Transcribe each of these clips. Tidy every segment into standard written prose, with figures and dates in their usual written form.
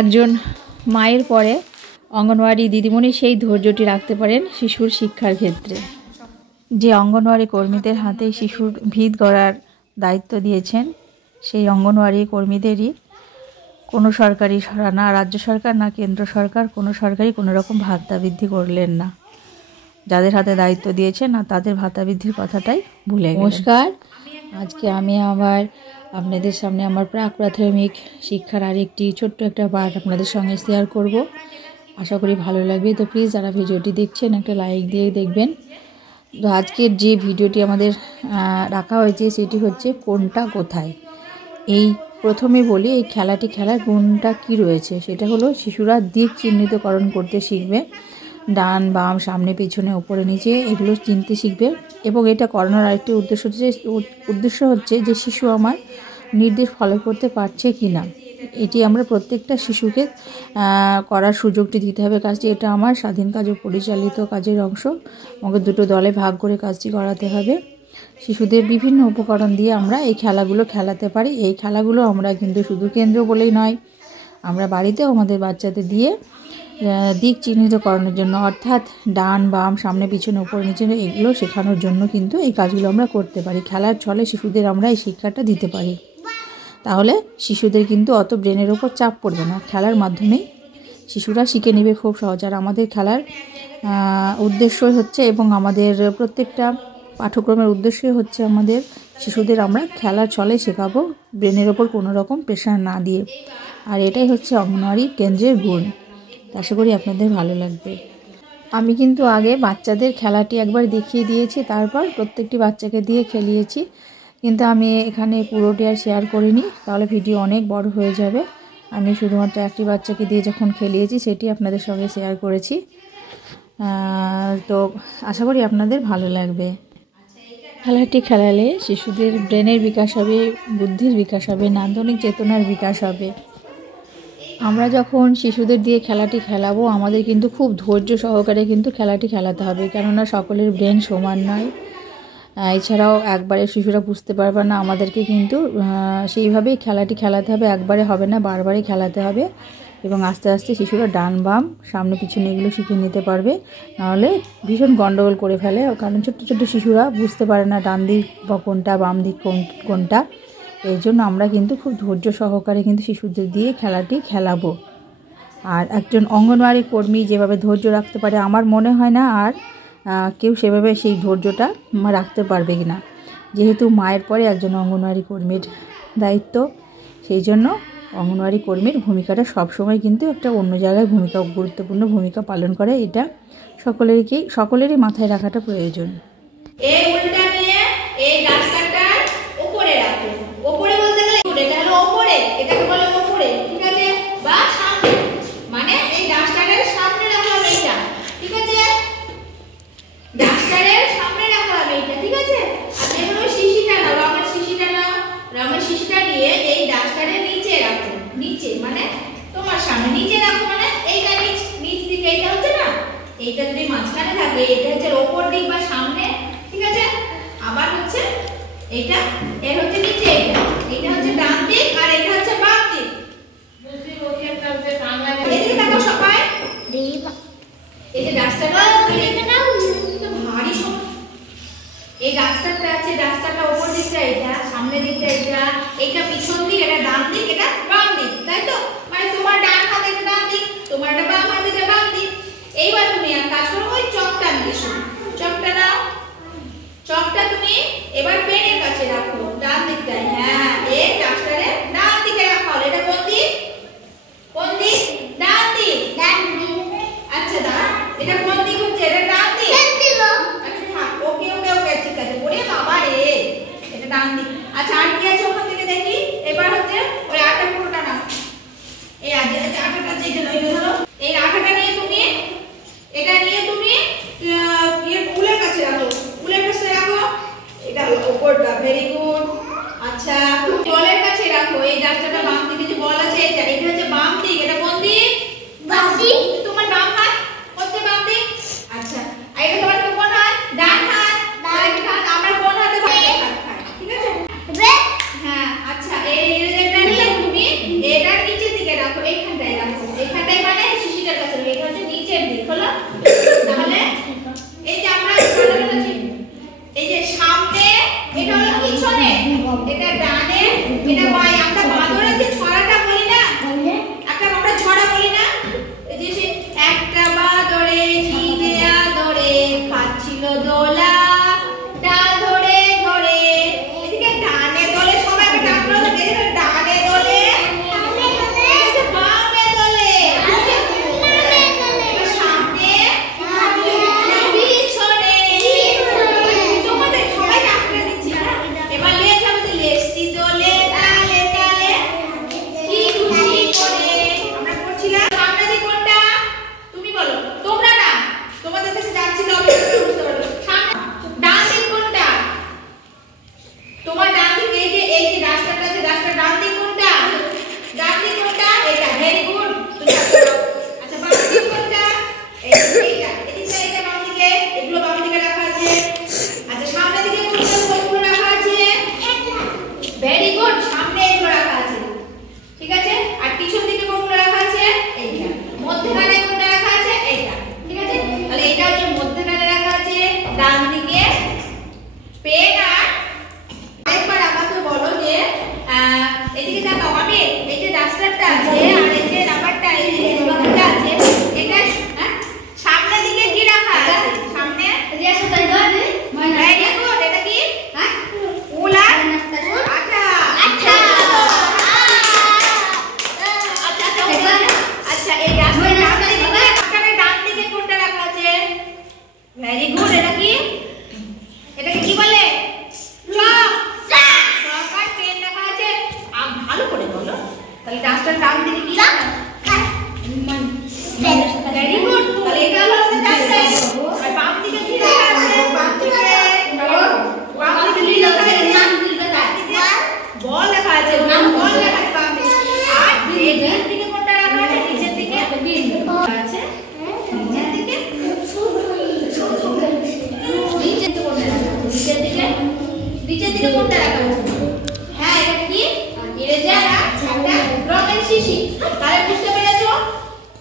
একজন মায়ের পরে অঙ্গনওয়াড়ি দিদিমণি সেই ধৈর্যটি রাখতে পারেন শিশুর শিক্ষার ক্ষেত্রে। যে অঙ্গনওয়াড়ি কর্মীদের হাতে শিশুর ভিত গড়ার দায়িত্ব দিয়েছেন, সেই অঙ্গনওয়াড়ি কর্মীদেরই কোনো সরকারি না রাজ্য সরকার না কেন্দ্র সরকার কোনো সরকারি কোনো রকম ভাতা বৃদ্ধি করলেন না। যাদের হাতে দায়িত্ব দিয়েছেন না তাদের ভাতা বৃদ্ধির কথাটাই ভুলে গেলেন। নমস্কার, আজকে আমি আবার আপনাদের সামনে আমার প্রাক প্রাথমিক শিক্ষার আরেকটি ছোট্ট একটা পার্ট আপনাদের সঙ্গে শেয়ার করব। আশা করি ভালো লাগবে। তো প্লিজ যারা ভিডিওটি দেখছেন একটা লাইক দিয়ে দেখবেন। তো আজকের যে ভিডিওটি আমাদের রাখা হয়েছে সেটি হচ্ছে কোনটা কোথায়। এই প্রথমে বলি এই খেলাটি খেলার গুণটা কি রয়েছে, সেটা হলো শিশুরা দিক চিহ্নিতকরণ করতে শিখবে। ডান বাম সামনে পিছনে উপরে নিচে এগুলো চিনতে শিখবে। এবং এটা করানোর আরেকটি উদ্দেশ্য হচ্ছে যে শিশু আমার নির্দেশ ফলো করতে পারছে কি না, এটি আমরা প্রত্যেকটা শিশুকে করার সুযোগটি দিতে হবে। কাজটি এটা আমার স্বাধীন কাজ ও পরিচালিত কাজের অংশ। আমাকে দুটো দলে ভাগ করে কাজটি করাতে হবে। শিশুদের বিভিন্ন উপকরণ দিয়ে আমরা এই খেলাগুলো খেলাতে পারি। এই খেলাগুলো আমরা কিন্তু শুধু কেন্দ্র বলেই নয়, আমরা বাড়িতেও আমাদের বাচ্চাদের দিয়ে দিক চিহ্নিতকরণের জন্য, অর্থাৎ ডান বাম সামনে পিছনে উপরে নিচে এগুলো শেখানোর জন্য কিন্তু এই কাজগুলো আমরা করতে পারি। খেলার ছলে শিশুদের আমরা এই শিক্ষাটা দিতে পারি। তাহলে শিশুদের কিন্তু অত ব্রেনের ওপর চাপ পড়বে না। খেলার মাধ্যমেই শিশুরা শিখে নেবে খুব সহজ। আর আমাদের খেলার উদ্দেশ্য হচ্ছে এবং আমাদের প্রত্যেকটা পাঠ্যক্রমের উদ্দেশ্যই হচ্ছে আমাদের শিশুদের আমরা খেলার ছলে শেখাবো, ব্রেনের ওপর কোনো রকম প্রেশার না দিয়ে। আর এটাই হচ্ছে অঙ্গনওয়াড়ি কেন্দ্রের গুণ। আশা করি আপনাদের ভালো লাগবে। আমি কিন্তু আগে বাচ্চাদের খেলাটি একবার দেখিয়ে দিয়েছি, তারপর প্রত্যেকটি বাচ্চাকে দিয়ে খেলিয়েছি। কিন্তু আমি এখানে পুরোটি আর শেয়ার করিনি, তাহলে ভিডিও অনেক বড় হয়ে যাবে। আমি শুধুমাত্র একটি বাচ্চাকে দিয়ে যখন খেলিয়েছি সেটি আপনাদের সঙ্গে শেয়ার করেছি। তো আশা করি আপনাদের ভালো লাগবে। খেলাটি খেলালে শিশুদের ব্রেনের বিকাশ হবে, বুদ্ধির বিকাশ হবে, নান্দনিক চেতনার বিকাশ হবে। আমরা যখন শিশুদের দিয়ে খেলাটি খেলাবো আমাদের কিন্তু খুব ধৈর্য সহকারে কিন্তু খেলাটি খেলাতে হবে, কেননা সকলের ব্রেন সমান নয়। এছাড়াও একবারে শিশুরা বুঝতে পারবে না, আমাদেরকে কিন্তু সেইভাবেই খেলাটি খেলাতে হবে। একবারে হবে না, বারবারই খেলাতে হবে। এবং আস্তে আস্তে শিশুরা ডান বাম সামনে পিছনে এগুলো শিখে নিতে পারবে। নাহলে ভীষণ গণ্ডগোল করে ফেলে, কারণ ছোট্ট ছোট্ট শিশুরা বুঝতে পারে না ডান দিক বা কোনটা বাম দিক কোনটা। এই জন্য আমরা কিন্তু খুব ধৈর্য সহকারে কিন্তু শিশুদের দিয়ে খেলাটি খেলাবো। আর একজন অঙ্গনওয়াড়ি কর্মী যেভাবে ধৈর্য রাখতে পারে, আমার মনে হয় না আর কেউ সেভাবে সেই ধৈর্যটা রাখতে পারবে কি না। যেহেতু মায়ের পরে একজন অঙ্গনওয়াড়ি কর্মীর দায়িত্ব, সেই জন্য অঙ্গনওয়াড়ি কর্মীর ভূমিকাটা সবসময় কিন্তু একটা অন্য জায়গায় গুরুত্বপূর্ণ ভূমিকা পালন করে। এটা সকলেরই মাথায় রাখাটা প্রয়োজন। এই উল্টা নিয়ে এই ডাস্টারটার উপরে রাখো। উপরে বলতে গেলে এটা হলো উপরে, এটাকে বলে উপরে, ঠিক আছে? বা সামনে, মানে এই ডাস্টারের সামনে রাখা হবে এটা, ঠিক আছে? ডাস্টারের সামনে রাখা হবে এটা, ঠিক আছে? আর এগুলো শিশিটা নাও, রঙের শিশিটা নাও, রঙের শিশিটা নিয়ে এই ডাস্টারের নিচে রাখো। নিচে মানে তোমার সামনে নিচে রাখো, মানে এইটা নিচ দিকে, এইটা হচ্ছে না, এইটা যদি মাঝখানে থাকে এটা হচ্ছে উপর দিক বা সামনে, ঠিক আছে? আবার হচ্ছে এইটা এর হচ্ছে নিচে, এইটা হচ্ছে ডান দিক আর এটা হচ্ছে বাম দিক। বুঝলি ওকে একটা হচ্ছে বাংলা এদিকে দেখো সবাই, এই যে ডাস্টারটা এটা নাও, তো ভারী সব এই ডাস্টারটা আছে, ডাস্টারটা উপর দিকটা এটা, সামনে দিকটা এটা, এইটা পিছন দিক, এটা ডান দিক, এটা বাম দিক, তাই তো? মানে তোমার ডান হাতে এটা ডান দিক, তোমার এটা বাম হাতে এটা বাম দিক। এইবার তুমি এক কাজ করো, ওই চকটা নিয়ে এসো, চকটা নাও, চকটা তুমি এবার পেনের কাছে রাখো, ডান দিকটায়। হ্যাঁ, এই ডাস্টারের ডান দিকে রাখো। এটা কোন দিক? কোন দিক? ডান দিক। ডান দিক। আচ্ছা দাঁড়া, এটা কোন দিক হচ্ছে? এটা ডান দিক। আচ্ছা থাক, ওকে ওকে ওকে, ঠিক আছে। ওরে বাবা রে, এটা ডান দিক। আচ্ছা আর কি আছে ওখান থেকে দেখি। এবার হচ্ছে ওই আটা পুরোটা নাও। এই আটাটা যেটা লইলে ধরো, এই আটাটা নিয়ে তুমি এটা নিয়ে তুমি উলের কাছে রাখো, উলের কাছে রাখো। এটা হলো উপরটা, ভেরি গুড। আচ্ছা বলের কাছে রাখো, এই ডাস্টারটা বাম দিকে যে বল আছে এটা হচ্ছে বাম দিক। এটা কোন দিক? বাম দিক। তোমার বাম হাত হচ্ছে বাম দিক। আচ্ছা আর এটা তোমার কোন হাত? ডান হাত। ডান হাত। আমরা কোন হাতে হাত খাই, ঠিক আছে? হ্যাঁ আচ্ছা এই এটা নিয়ে তুমি এটা নিচের দিকে রাখো, এইখানটায় রাখো।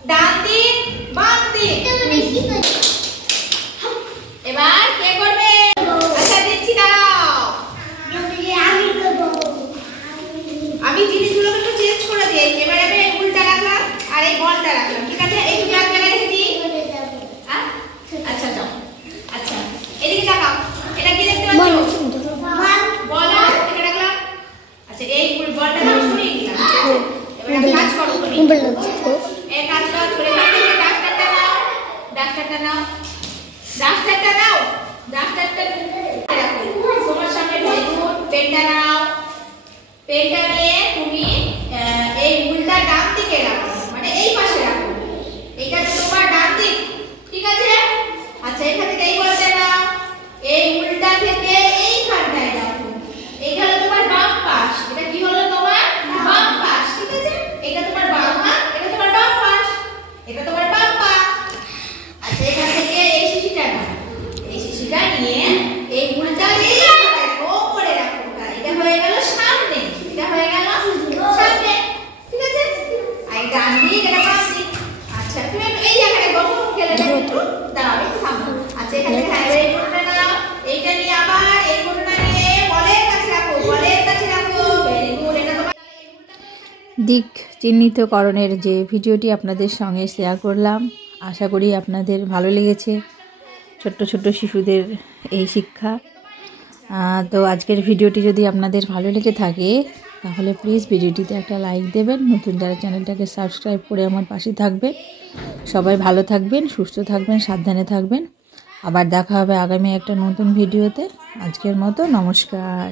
ডান দিক বাম দিক। এবার কে করবে? আচ্ছা দিচ্ছি, দাঁড়াও। আমি জিনিসগুলোকে একটু চেঞ্জ করে দিই। এবারে আমি এই উল্টা রাখলাম আর এই বলটা রাখলাম, ঠিক আছে? এই দুটো এক জায়গায় রেখে দিই। হ্যাঁ, আচ্ছা যাও। আচ্ছা এদিকে তাকাও, এটা কি দেখতে পাচ্ছ? বল। এটা রাখলাম। আচ্ছা এই বলটা না সরিয়ে দিলাম। এবার একটা কাজ করো তুমি, এই কাজ করো, সরে যাও। ডাস্টারটা নাও, ডাস্টারটা নাও, ডাস্টারটা নাও, ডাস্টারটা রাখো তোমার সামনে। পেনটা নাও, পেনটা নিয়ে তুমি এই উল্টা ডান দিকে রাখো, মানে এই পাশে রাখো। এইটা তো তোমার ডান দিক, ঠিক আছে? আচ্ছা এখান থেকে এই বলতে নাও, এই উল্টা থেকে এইখানটায় রাখো। এইটা হলো তোমার বাম পাশ। এটা কি হলো? তোমার বাম পাশ, ঠিক আছে? এটা তোমার বাম হাত, এটা তোমার বাম পাশ, এটা তোমার বাম পা। আচ্ছা এখান থেকে এই শিশিটা নাও, এই শিশিটা নিয়ে এই উল্টা করে রাখো। এটা হয়ে গেল সামনে, এটা হয়ে গেল সামনে, ঠিক আছে? আর ডান দিক, এটা বাম দিক। আচ্ছা তুমি এই জায়গায় বসো, খেলে একটু দাঁড়াও, একটু থামো। আচ্ছা এখান থেকে হ্যাঁ এই কোণটা নাও, এইটা নিয়ে আবার এই কোণটা নিয়ে বলের কাছে রাখো, বলের কাছে রাখো। Very good. এটা তোমার দিক চিহ্নিতকরণের যে ভিডিওটি আপনাদের সঙ্গে শেয়ার করলাম, আশা করি আপনাদের ভালো লেগেছে। ছোট্ট ছোট্ট শিশুদের এই শিক্ষা। তো আজকের ভিডিওটি যদি আপনাদের ভালো লেগে থাকে তাহলে প্লিজ ভিডিওটিতে একটা লাইক দেবেন। নতুন যারা চ্যানেলটাকে সাবস্ক্রাইব করে আমার পাশে থাকবেন। সবাই ভালো থাকবেন, সুস্থ থাকবেন, সাবধানে থাকবেন। আবার দেখা হবে আগামী একটা নতুন ভিডিওতে। আজকের মতো নমস্কার।